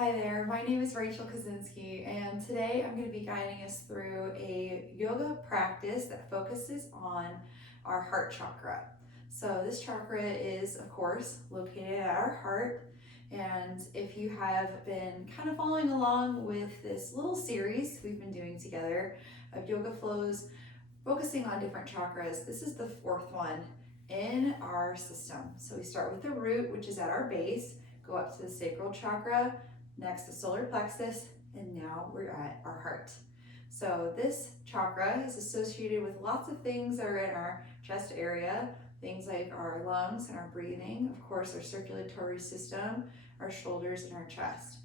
Hi there, my name is Rachel Kaczynski, and today I'm going to be guiding us through a yoga practice that focuses on our heart chakra. So this chakra is, of course, located at our heart, and if you have been kind of following along with this little series we've been doing together of yoga flows focusing on different chakras, this is the fourth one in our system. So we start with the root, which is at our base, go up to the sacral chakra, next the solar plexus, and now we're at our heart. So this chakra is associated with lots of things that are in our chest area, things like our lungs and our breathing, of course our circulatory system, our shoulders, and our chest.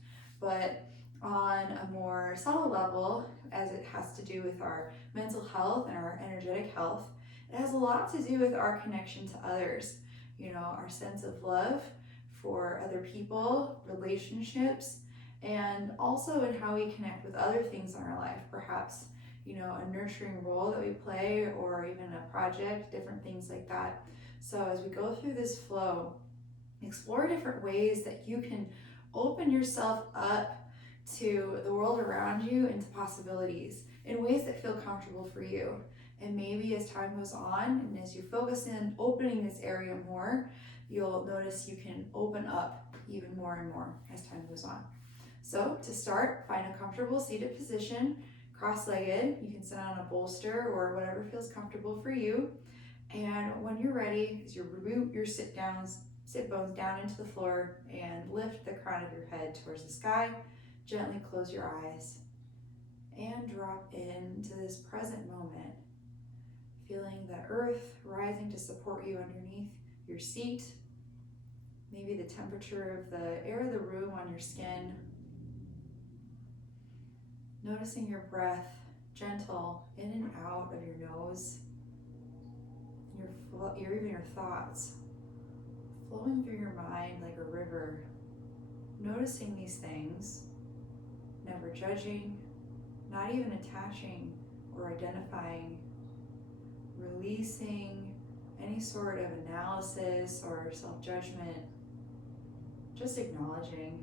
But on a more subtle level, as it has to do with our mental health and our energetic health, it has a lot to do with our connection to others. You know, our sense of love for other people, relationships, and also in how we connect with other things in our life. Perhaps, you know, a nurturing role that we play, or even a project, different things like that. So as we go through this flow, explore different ways that you can open yourself up to the world around you and to possibilities in ways that feel comfortable for you. And maybe as time goes on and as you focus in opening this area more, you'll notice you can open up even more and more as time goes on. So to start, find a comfortable seated position, cross-legged. You can sit on a bolster or whatever feels comfortable for you. And when you're ready, as you root your sit bones down into the floor and lift the crown of your head towards the sky, gently close your eyes and drop into this present moment, feeling the earth rising to support you underneath your seat, maybe the temperature of the air of the room on your skin, noticing your breath gentle in and out of your nose, even your thoughts flowing through your mind like a river, noticing these things, never judging, not even attaching or identifying, releasing any sort of analysis or self-judgment, just acknowledging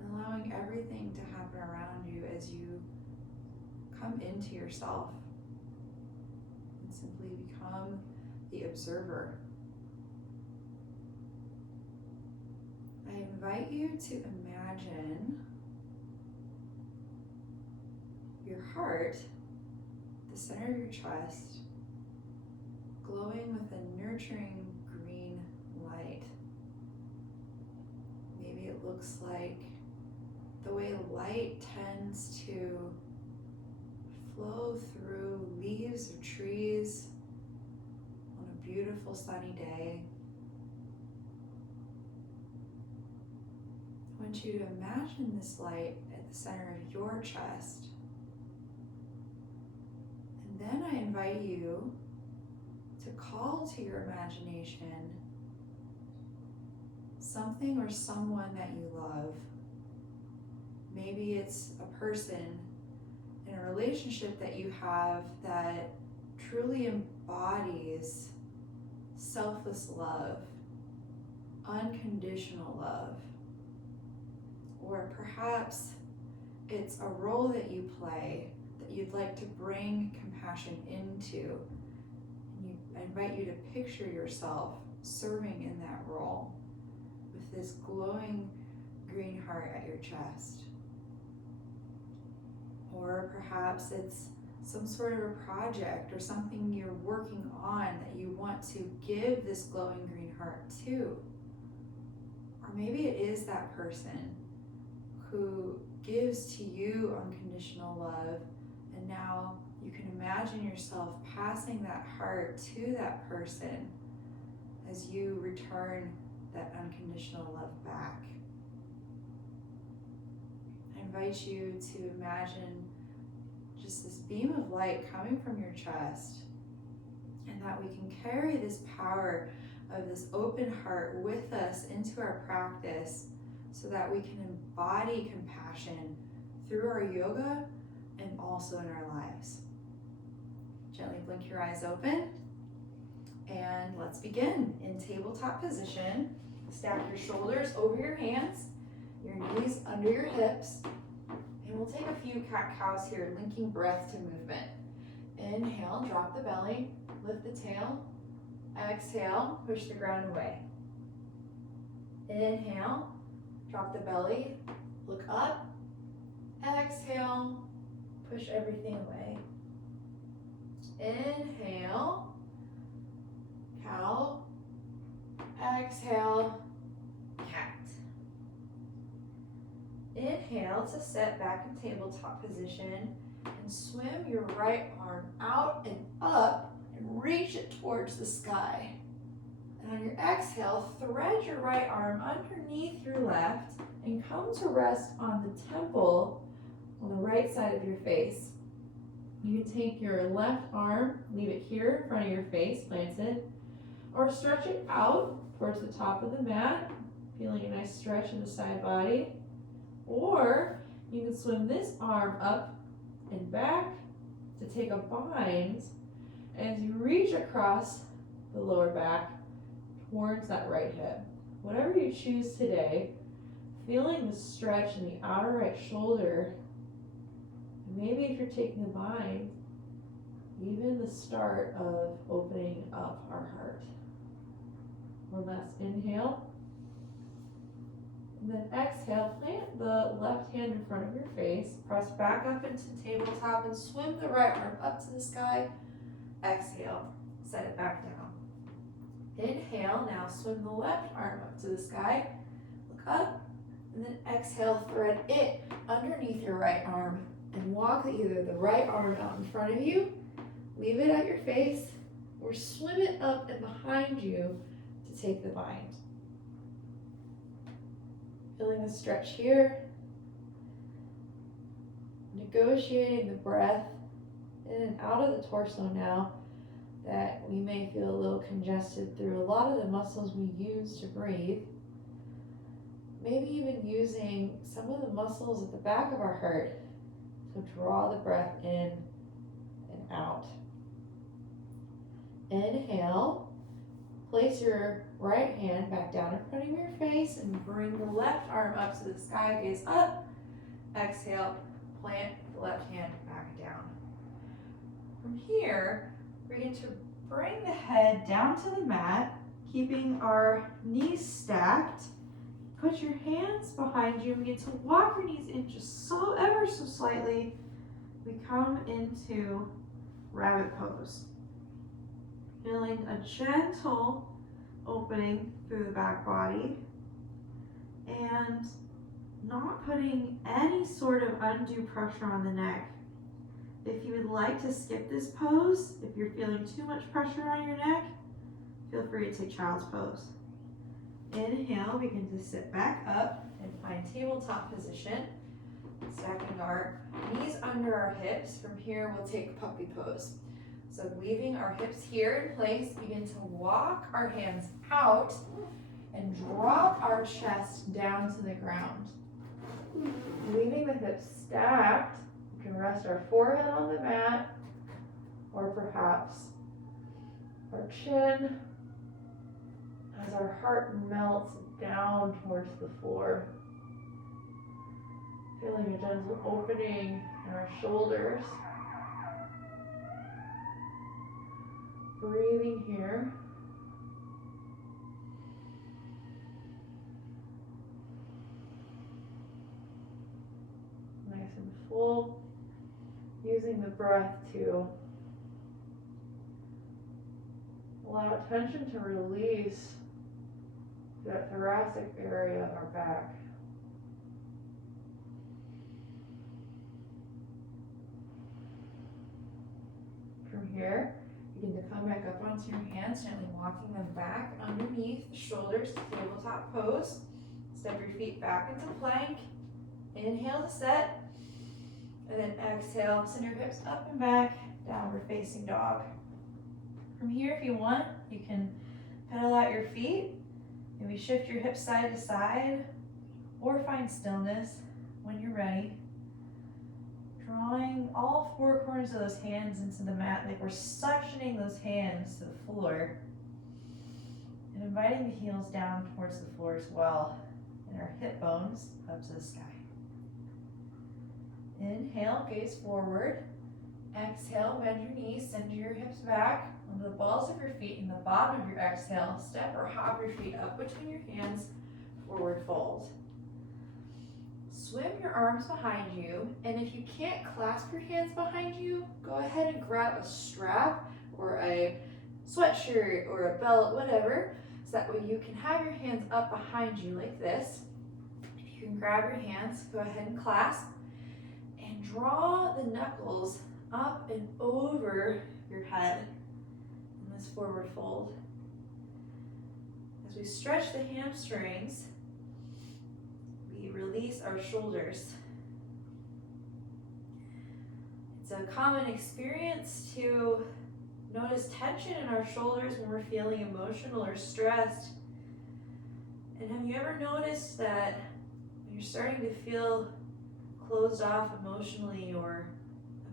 and allowing everything to happen around you as you come into yourself and simply become the observer. I invite you to imagine your heart, the center of your chest, glowing with a nurturing green light. Maybe it looks like the way light tends to flow through leaves of trees on a beautiful sunny day. I want you to imagine this light at the center of your chest. And then I invite you to call to your imagination something or someone that you love. Maybe it's a person in a relationship that you have that truly embodies selfless love, unconditional love. Or perhaps it's a role that you play that you'd like to bring compassion into. And I invite you to picture yourself serving in that role with this glowing green heart at your chest. Or perhaps it's some sort of a project or something you're working on that you want to give this glowing green heart to. Or maybe it is that person who gives to you unconditional love, and now you can imagine yourself passing that heart to that person as you return that unconditional love back. I invite you to imagine just this beam of light coming from your chest, and that we can carry this power of this open heart with us into our practice so that we can embody compassion through our yoga and also in our lives. Gently blink your eyes open, and let's begin. In tabletop position, stack your shoulders over your hands your knees under your hips. And we'll take a few cat-cows here, linking breath to movement. Inhale, drop the belly, lift the tail. Exhale, push the ground away. Inhale, drop the belly, look up. Exhale, push everything away. Inhale, cow. Exhale, cat. Inhale to set back in tabletop position and swim your right arm out and up and reach it towards the sky. And on your exhale, thread your right arm underneath your left and come to rest on the temple on the right side of your face. You can take your left arm, leave it here in front of your face, planted, or stretch it out towards the top of the mat, feeling a nice stretch in the side body. Or you can swim this arm up and back to take a bind as you reach across the lower back towards that right hip. Whatever you choose today, feeling the stretch in the outer right shoulder. And maybe if you're taking a bind, even the start of opening up our heart. One last inhale. And then exhale, plant the left hand in front of your face, press back up into tabletop and swim the right arm up to the sky. Exhale, set it back down. Inhale, now swim the left arm up to the sky, look up, and then exhale, thread it underneath your right arm and walk either the right arm out in front of you, leave it at your face, or swim it up and behind you to take the bind. Feeling the stretch here, negotiating the breath in and out of the torso now that we may feel a little congested through a lot of the muscles we use to breathe. Maybe even using some of the muscles at the back of our heart to draw the breath in and out. Inhale, place your right hand back down in front of your face and bring the left arm up to the sky, gaze up. Exhale, plant the left hand back down. From here, begin to bring the head down to the mat, keeping our knees stacked. Put your hands behind you and begin to walk your knees in just ever so slightly. We come into rabbit pose. Feeling a gentle opening through the back body and not putting any sort of undue pressure on the neck. If you would like to skip this pose, if you're feeling too much pressure on your neck, feel free to take child's pose. Inhale, begin to sit back up and find tabletop position, stacking our knees under our hips. From here, we'll take puppy pose. So leaving our hips here in place, begin to walk our hands out and drop our chest down to the ground. Leaving the hips stacked, we can rest our forehead on the mat, or perhaps our chin as our heart melts down towards the floor. Feeling a gentle opening in our shoulders. Breathing here. Nice and full. Using the breath to allow tension to release that thoracic area of our back. From here, begin to come back up onto your hands, gently walking them back underneath the shoulders to tabletop pose. Step your feet back into plank. Inhale to set. And then exhale, send your hips up and back, downward facing dog. From here, if you want, you can pedal out your feet. Maybe shift your hips side to side, or find stillness when you're ready. Drawing all four corners of those hands into the mat, like we're suctioning those hands to the floor. And inviting the heels down towards the floor as well. and our hip bones up to the sky. Inhale, gaze forward. Exhale, bend your knees, send your hips back onto the balls of your feet, and the bottom of your exhale, step or hop your feet up between your hands, forward fold. Swim your arms behind you, and if you can't clasp your hands behind you, go ahead and grab a strap or a sweatshirt or a belt, whatever, so that way you can have your hands up behind you like this. If you can grab your hands, go ahead and clasp, and draw the knuckles up and over your head in this forward fold. As we stretch the hamstrings, we release our shoulders. It's a common experience to notice tension in our shoulders when we're feeling emotional or stressed. And have you ever noticed that when you're starting to feel closed off emotionally or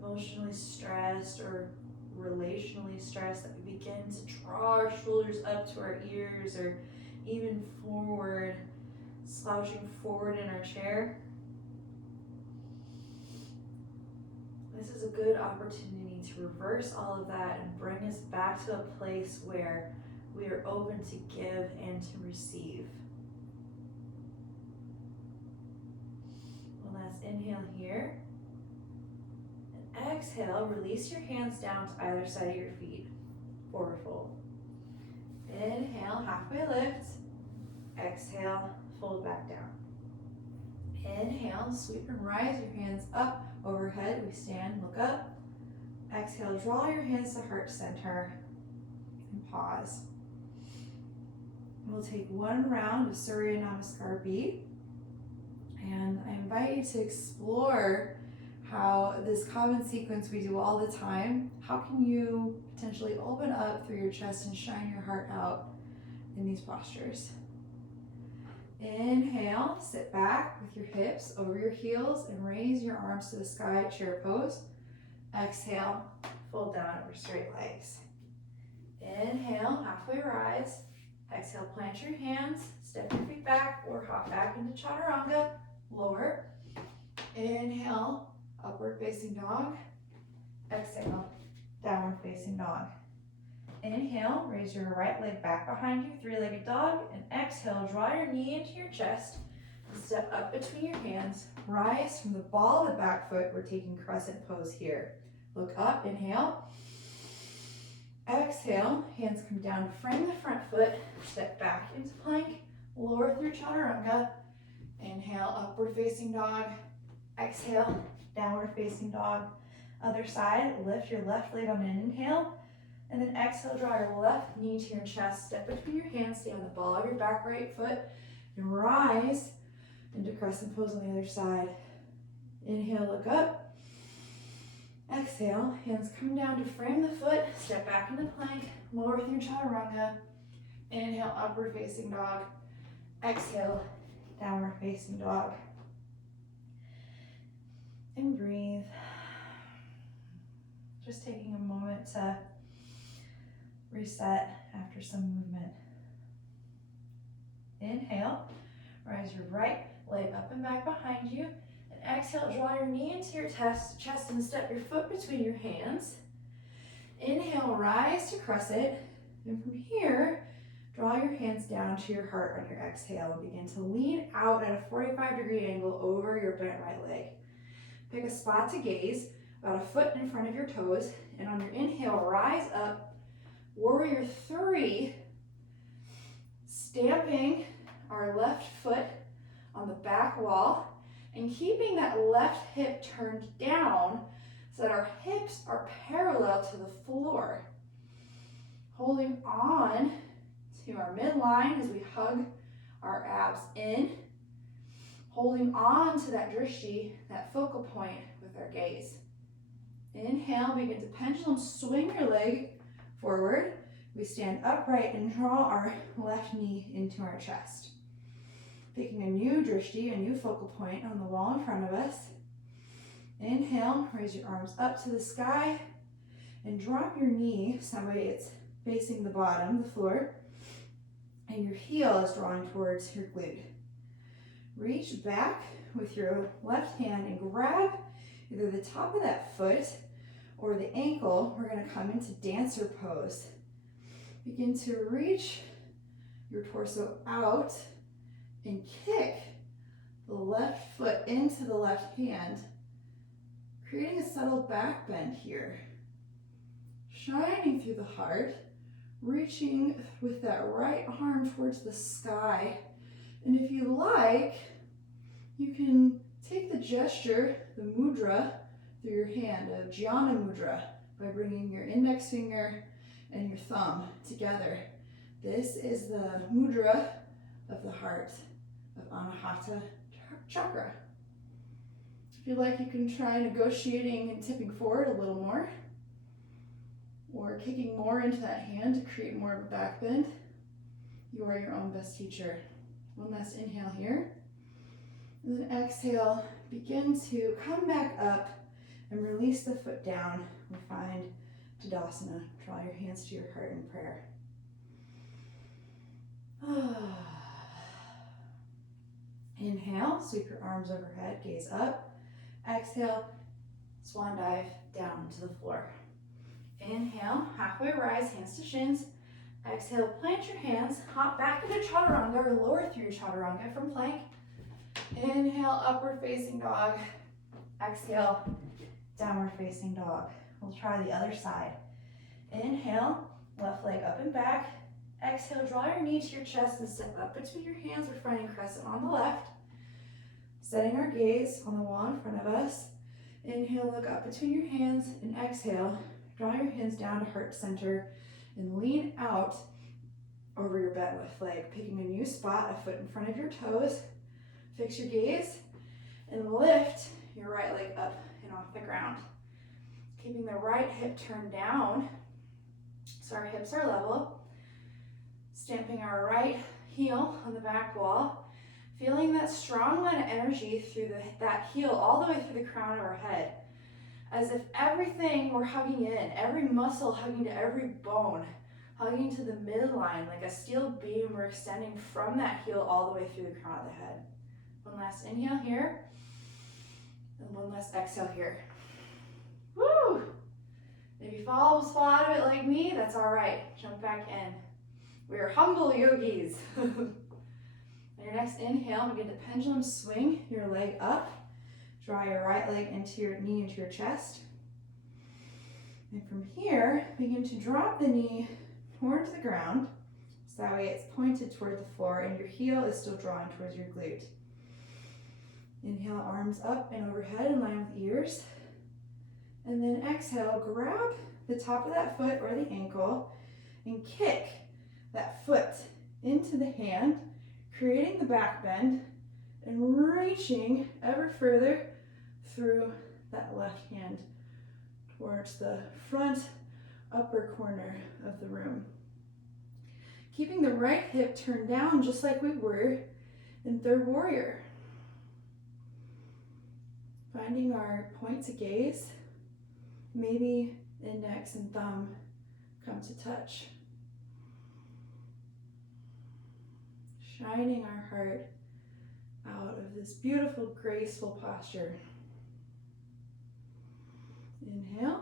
emotionally stressed or relationally stressed, that we begin to draw our shoulders up to our ears or even forward, slouching forward in our chair? This is a good opportunity to reverse all of that and bring us back to a place where we are open to give and to receive. One last inhale here. And exhale, release your hands down to either side of your feet. Forward fold. Inhale, halfway lift. Exhale, fold back down. Inhale, sweep and rise your hands up overhead. We stand, look up. Exhale, draw your hands to heart center and pause. We'll take one round of Surya Namaskar beat. And I invite you to explore how this common sequence we do all the time, how can you potentially open up through your chest and shine your heart out in these postures. Inhale, sit back with your hips over your heels and raise your arms to the sky, chair pose. Exhale, fold down over straight legs. Inhale, halfway rise. Exhale, plant your hands, step your feet back or hop back into chaturanga, lower. Inhale, upward facing dog. Exhale, downward facing dog. Inhale, raise your right leg back behind you, three-legged dog, and exhale, draw your knee into your chest, and step up between your hands, rise from the ball of the back foot, we're taking crescent pose here. Look up, inhale, exhale, hands come down to frame the front foot, step back into plank, lower through chaturanga, inhale, upward facing dog, exhale, downward facing dog. Other side, lift your left leg on an inhale, and then exhale, draw your left knee to your chest, step between your hands, stay on the ball of your back right foot, and rise into crescent pose on the other side. Inhale, look up. Exhale, hands come down to frame the foot, step back into plank, lower through chaturanga. Inhale, upward facing dog. Exhale, downward facing dog. And breathe. Just taking a moment to reset after some movement. Inhale, rise your right leg up and back behind you. And exhale, draw your knee into your chest and step your foot between your hands. Inhale, rise to crescent. And from here, draw your hands down to your heart on your exhale and begin to lean out at a 45-degree angle over your bent right leg. Pick a spot to gaze, about a foot in front of your toes, and on your inhale, rise up, warrior three, stamping our left foot on the back wall and keeping that left hip turned down so that our hips are parallel to the floor. Holding on to our midline as we hug our abs in, holding on to that drishti, that focal point with our gaze. Inhale, begin to pendulum swing your leg forward. We stand upright and draw our left knee into our chest. Picking a new drishti, a new focal point on the wall in front of us. Inhale, raise your arms up to the sky and drop your knee some way it's facing the bottom, the floor, and your heel is drawing towards your glute. Reach back with your left hand and grab either the top of that foot or the ankle. We're going to come into dancer pose. Begin to reach your torso out and kick the left foot into the left hand, creating a subtle back bend here. Shining through the heart, reaching with that right arm towards the sky. And if you like, you can take the gesture, the mudra, through your hand, a Jnana mudra, by bringing your index finger and your thumb together. This is the mudra of the heart, of Anahata Chakra. If you like, you can try negotiating and tipping forward a little more, or kicking more into that hand to create more of a back bend. You are your own best teacher. One last inhale here. And then exhale, begin to come back up and release the foot down. We find Tadasana. Draw your hands to your heart in prayer. Inhale, sweep your arms overhead, gaze up. Exhale, swan dive down to the floor. Inhale, halfway rise, hands to shins. Exhale, plant your hands, hop back into chaturanga or lower through your chaturanga from plank. Inhale, upward facing dog. Exhale, downward facing dog. We'll try the other side. Inhale, left leg up and back. Exhale, draw your knee to your chest and step up between your hands. We're finding crescent on the left. Setting our gaze on the wall in front of us. Inhale, look up between your hands, and exhale, draw your hands down to heart center and lean out over your bent left leg, picking a new spot, a foot in front of your toes. Fix your gaze and lift your right leg up and off the ground. Keeping the right hip turned down so our hips are level. Stamping our right heel on the back wall. Feeling that strong line of energy through that heel all the way through the crown of our head. As if everything we're hugging in, every muscle hugging to every bone, hugging to the midline like a steel beam. We're extending from that heel all the way through the crown of the head. One last inhale here, and one last exhale here. Woo! If you fall out of it like me, that's all right. Jump back in. We are humble yogis. On your next inhale, begin to pendulum swing your leg up. Draw your right leg into your knee, into your chest. And from here, begin to drop the knee towards the ground. So that way it's pointed toward the floor and your heel is still drawing towards your glute. Inhale, arms up and overhead in line with ears. And then exhale, grab the top of that foot or the ankle and kick that foot into the hand, creating the back bend and reaching ever further through that left hand towards the front upper corner of the room. Keeping the right hip turned down just like we were in Third Warrior. Finding our points of gaze, maybe index and thumb come to touch. Shining our heart out of this beautiful, graceful posture. Inhale,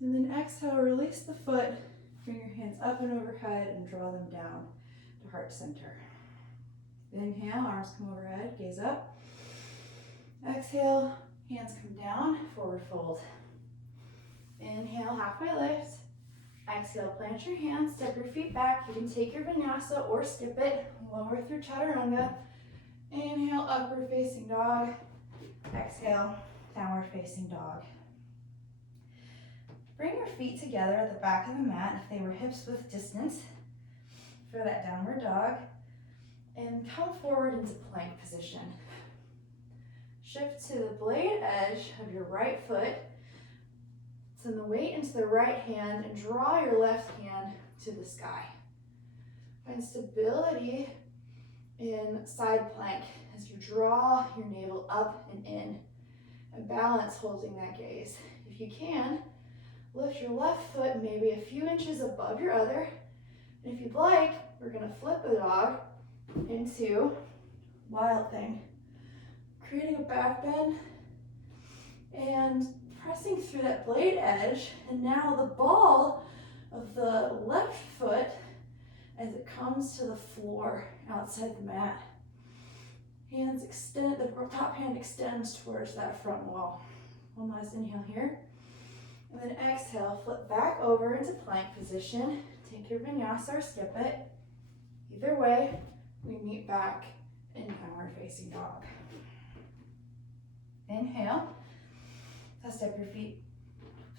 and then exhale, release the foot, bring your hands up and overhead and draw them down to heart center. Inhale, arms come overhead, gaze up. Exhale, hands come down, forward fold. Inhale, halfway lift. Exhale, plant your hands, step your feet back. You can take your vinyasa or skip it, lower through chaturanga. Inhale, upward facing dog. Exhale, downward facing dog. Bring your feet together at the back of the mat if they were hips width distance for that downward dog. And come forward into plank position. Shift to the blade edge of your right foot. Send the weight into the right hand and draw your left hand to the sky. Find stability in side plank as you draw your navel up and in. And balance holding that gaze. If you can, lift your left foot maybe a few inches above your other. And if you'd like, we're going to flip the dog into Wild thing. Creating a back bend and pressing through that blade edge, and now the ball of the left foot as it comes to the floor outside the mat. Hands extend, the top hand extends towards that front wall. One last inhale here. And then exhale, flip back over into plank position. Take your vinyasa or skip it. Either way, we meet back in downward facing dog. Inhale. Step your feet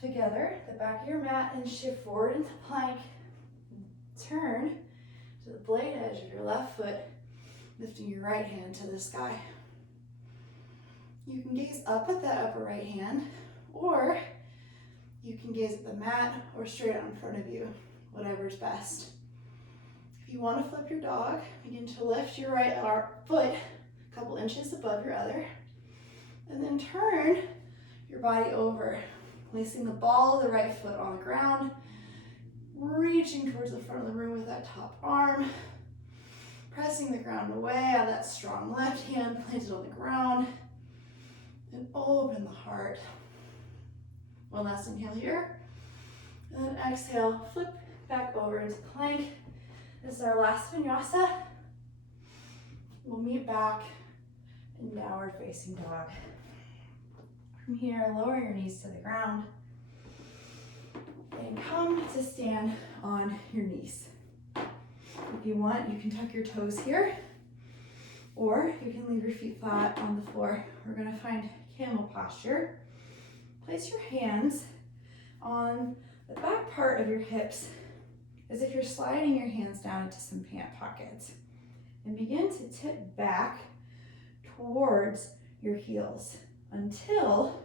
together, the back of your mat, and shift forward into plank. Turn to the blade edge of your left foot, lifting your right hand to the sky. You can gaze up at that upper right hand, or you can gaze at the mat or straight out in front of you, whatever's best. If you want to flip your dog, begin to lift your right foot a couple inches above your other, and then turn your body over, placing the ball of the right foot on the ground, reaching towards the front of the room with that top arm, pressing the ground away, have that strong left hand planted on the ground, and open the heart. One last inhale here, and then exhale, flip back over into plank. This is our last vinyasa. We'll meet back in downward facing dog. From here, lower your knees to the ground and come to stand on your knees. If you want, you can tuck your toes here, or you can leave your feet flat on the floor. We're going to find camel posture. Place your hands on the back part of your hips as if you're sliding your hands down into some pant pockets, and begin to tip back towards your heels until,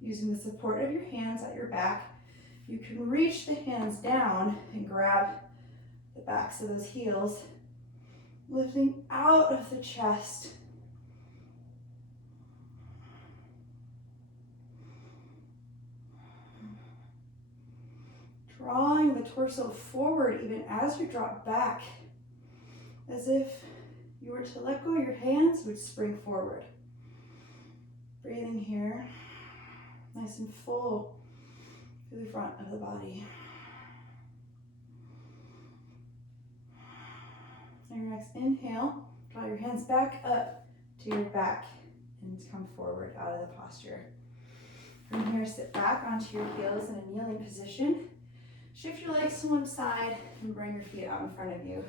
using the support of your hands at your back, you can reach the hands down and grab the backs of those heels, lifting out of the chest. Drawing the torso forward even as you drop back, as if you were to let go of your hands, would spring forward. Breathing here, nice and full through the front of the body. On your next inhale, draw your hands back up to your back and come forward out of the posture. From here, sit back onto your heels in a kneeling position. Shift your legs to one side and bring your feet out in front of you.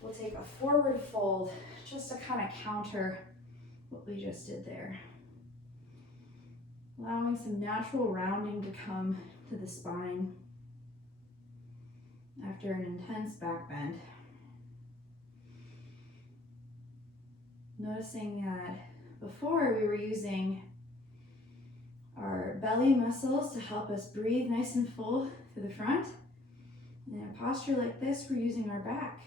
We'll take a forward fold just to kind of counter what we just did there. Allowing some natural rounding to come to the spine after an intense back bend. Noticing that before we were using our belly muscles to help us breathe nice and full through the front. And in a posture like this, we're using our back.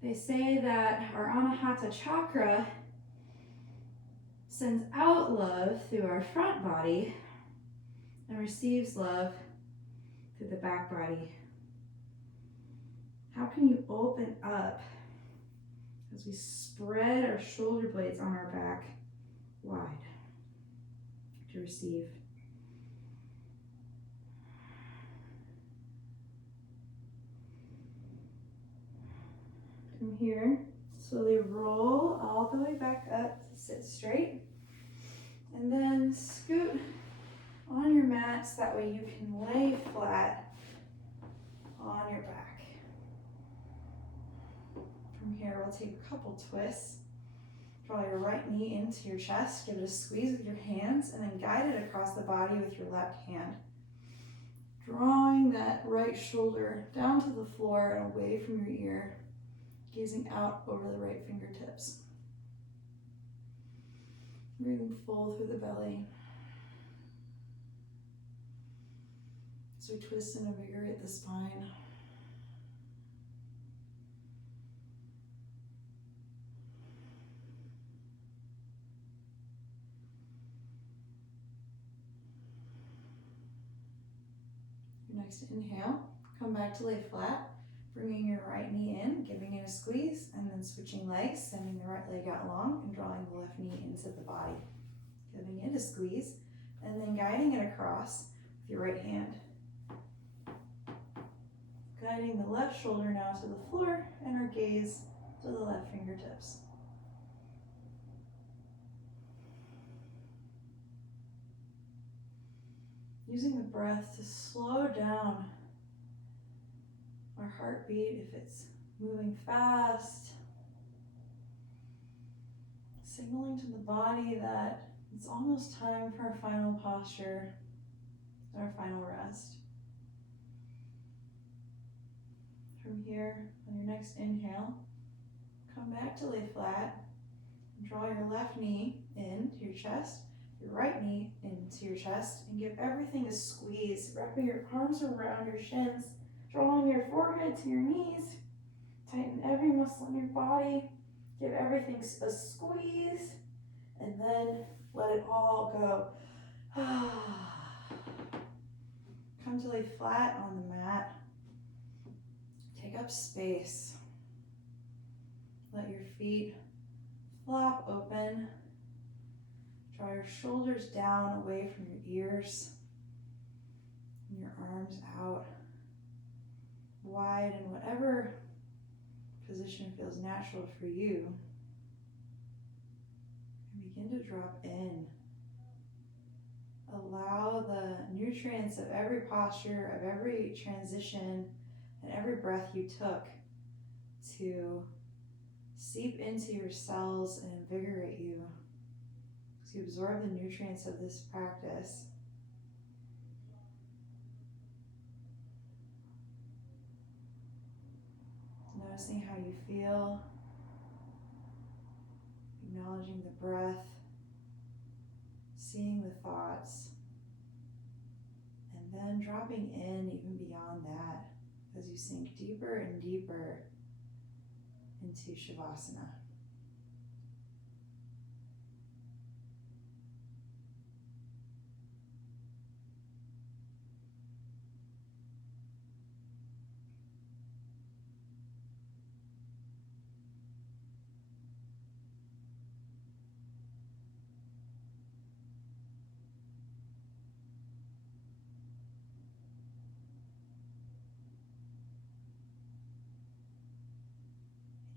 They say that our Anahata Chakra sends out love through our front body and receives love through the back body. How can you open up as we spread our shoulder blades on our back wide to receive? From here, slowly roll all the way back up to sit straight, and then scoot on your mats. That way you can lay flat on your back. From here, we'll take a couple twists. Draw your right knee into your chest, give it a squeeze with your hands, and then guide it across the body with your left hand. Drawing that right shoulder down to the floor and away from your ear, gazing out over the right fingertips. Breathing full through the belly. As we twist and invigorate the spine. Your next inhale, come back to lay flat. Bringing your right knee in, giving it a squeeze, and then switching legs, sending the right leg out long and drawing the left knee into the body. Giving it a squeeze, and then guiding it across with your right hand. Guiding the left shoulder now to the floor and our gaze to the left fingertips. Using the breath to slow down our heartbeat if it's moving fast. Signaling to the body that it's almost time for our final posture, our final rest. From here, on your next inhale, come back to lay flat and draw your left knee into your chest, your right knee into your chest, and give everything a squeeze, wrapping your arms around your shins, drawing your forehead to your knees. Tighten every muscle in your body, give everything a squeeze, and then let it all go. Come to lay flat on the mat. Take up space. Let your feet flop open. Draw your shoulders down away from your ears. And your arms out wide in whatever position feels natural for you. And begin to drop in. Allow the nutrients of every posture, of every transition, and every breath you took to seep into your cells and invigorate you, to absorb the nutrients of this practice. Noticing how you feel, acknowledging the breath, seeing the thoughts, and then dropping in even beyond that as you sink deeper and deeper into Shavasana.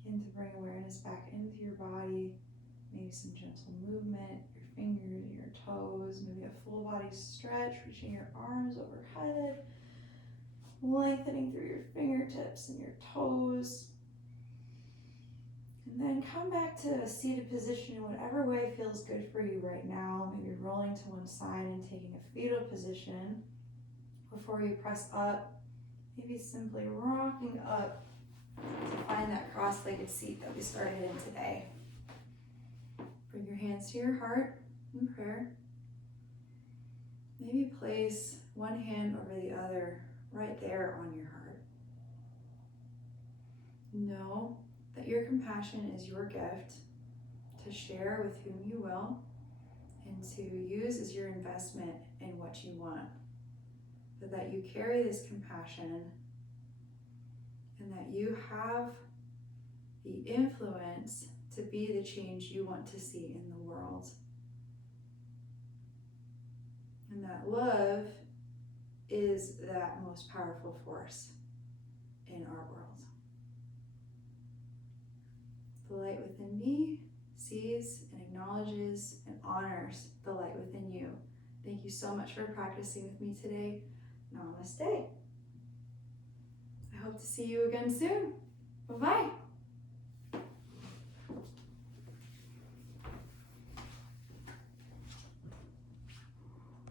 Begin to bring awareness back into your body, maybe some gentle movement, your fingers, your toes, maybe a full body stretch, reaching your arms overhead, lengthening through your fingertips and your toes. And then come back to a seated position in whatever way feels good for you right now. Maybe rolling to one side and taking a fetal position before you press up. Maybe simply rocking up to find that cross-legged seat that we started in today. Bring your hands to your heart in prayer. Maybe place one hand over the other right there on your heart. Know that your compassion is your gift to share with whom you will and to use as your investment in what you want. But that you carry this compassion and that you have the influence to be the change you want to see in the world. And that love is that most powerful force in our world. The light within me sees and acknowledges and honors the light within you. Thank you so much for practicing with me today. Namaste. I hope to see you again soon. Bye-bye.